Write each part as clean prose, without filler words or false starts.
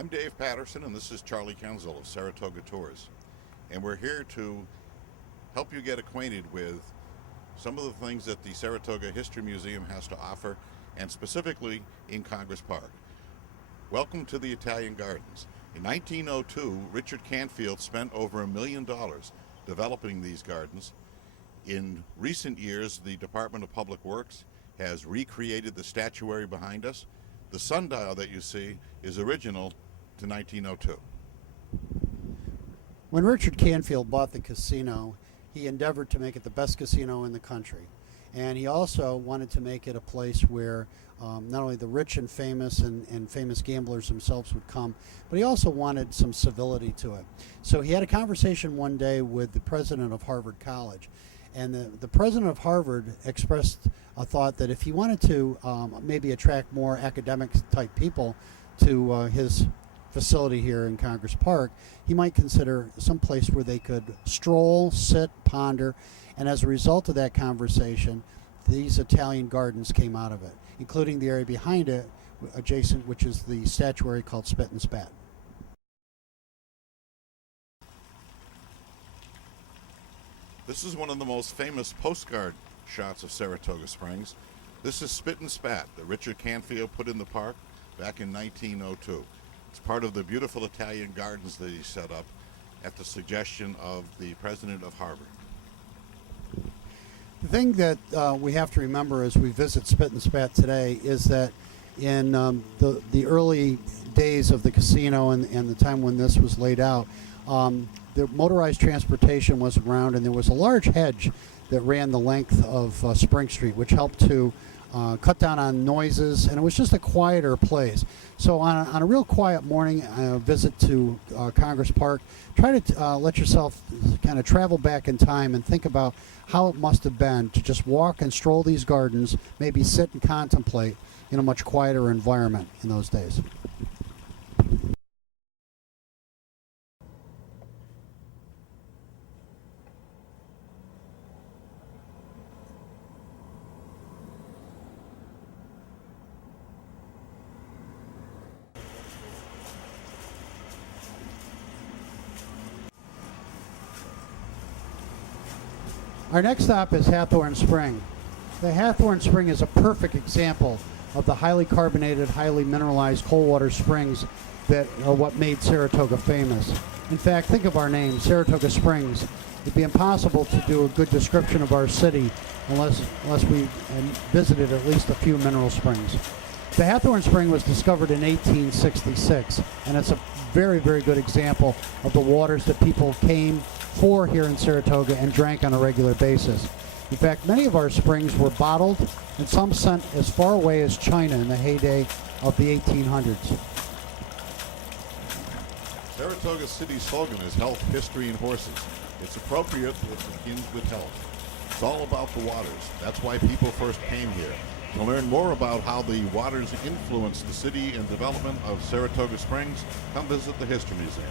I'm Dave Patterson, and this is Charlie Kenzel of Saratoga Tours. And we're here to help you get acquainted with some of the things that the Saratoga History Museum has to offer, and specifically in Congress Park. Welcome to the Italian Gardens. In 1902, Richard Canfield spent over $1 million developing these gardens. In recent years, the Department of Public Works has recreated the statuary behind us. The sundial that you see is original to 1902. When Richard Canfield bought the casino, he endeavored to make it the best casino in the country. And he also wanted to make it a place where not only the rich and famous gamblers themselves would come, but he also wanted some civility to it. So he had a conversation one day with the president of Harvard College. And the president of Harvard expressed a thought that if he wanted to maybe attract more academic type people to his facility here in Congress Park, he might consider some place where they could stroll, sit, ponder. And as a result of that conversation, these Italian gardens came out of it, including the area behind it, adjacent, which is the statuary called Spit and Spat. This is one of the most famous postcard shots of Saratoga Springs. This is Spit and Spat that Richard Canfield put in the park back in 1902. It's part of the beautiful Italian gardens that he set up at the suggestion of the president of Harvard. The thing that we have to remember as we visit Spit and Spat today is that in the early days of the casino and the time when this was laid out, the motorized transportation wasn't around, and there was a large hedge that ran the length of Spring Street, which helped to cut down on noises, and it was just a quieter place. So on a real quiet morning visit to Congress Park, try to let yourself kind of travel back in time and think about how it must have been to just walk and stroll these gardens, maybe sit and contemplate in a much quieter environment in those days. Our next stop is Hawthorne Spring. The Hawthorne Spring is a perfect example of the highly carbonated, highly mineralized cold water springs that are what made Saratoga famous. In fact, think of our name, Saratoga Springs. It'd be impossible to do a good description of our city unless we visited at least a few mineral springs. The Hawthorne Spring was discovered in 1866, and it's a very, very good example of the waters that people came for here in Saratoga and drank on a regular basis. In fact, many of our springs were bottled, and some sent as far away as China in the heyday of the 1800s. Saratoga City's slogan is health, history, and horses. It's appropriate, it begins with health. It's all about the waters. That's why people first came here. To learn more about how the waters influenced the city and development of Saratoga Springs, come visit the History Museum.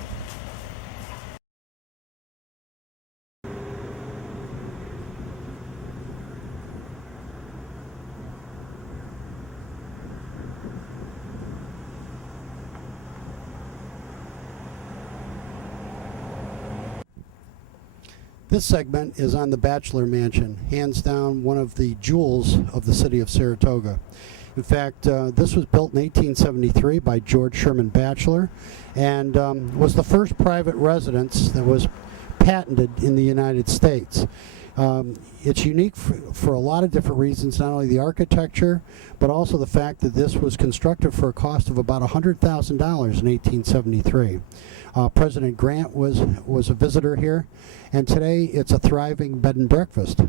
This segment is on the Batcheller Mansion, hands down one of the jewels of the city of Saratoga. In fact, this was built in 1873 by George Sherman Batcheller, and was the first private residence that was patented in the United States. It's unique for a lot of different reasons, not only the architecture, but also the fact that this was constructed for a cost of about $100,000 in 1873. President Grant was a visitor here, and today it's a thriving bed and breakfast.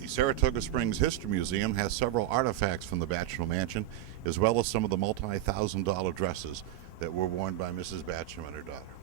The Saratoga Springs History Museum has several artifacts from the Batcheller Mansion, as well as some of the multi-$1,000 dresses that were worn by Mrs. Batcheller and her daughter.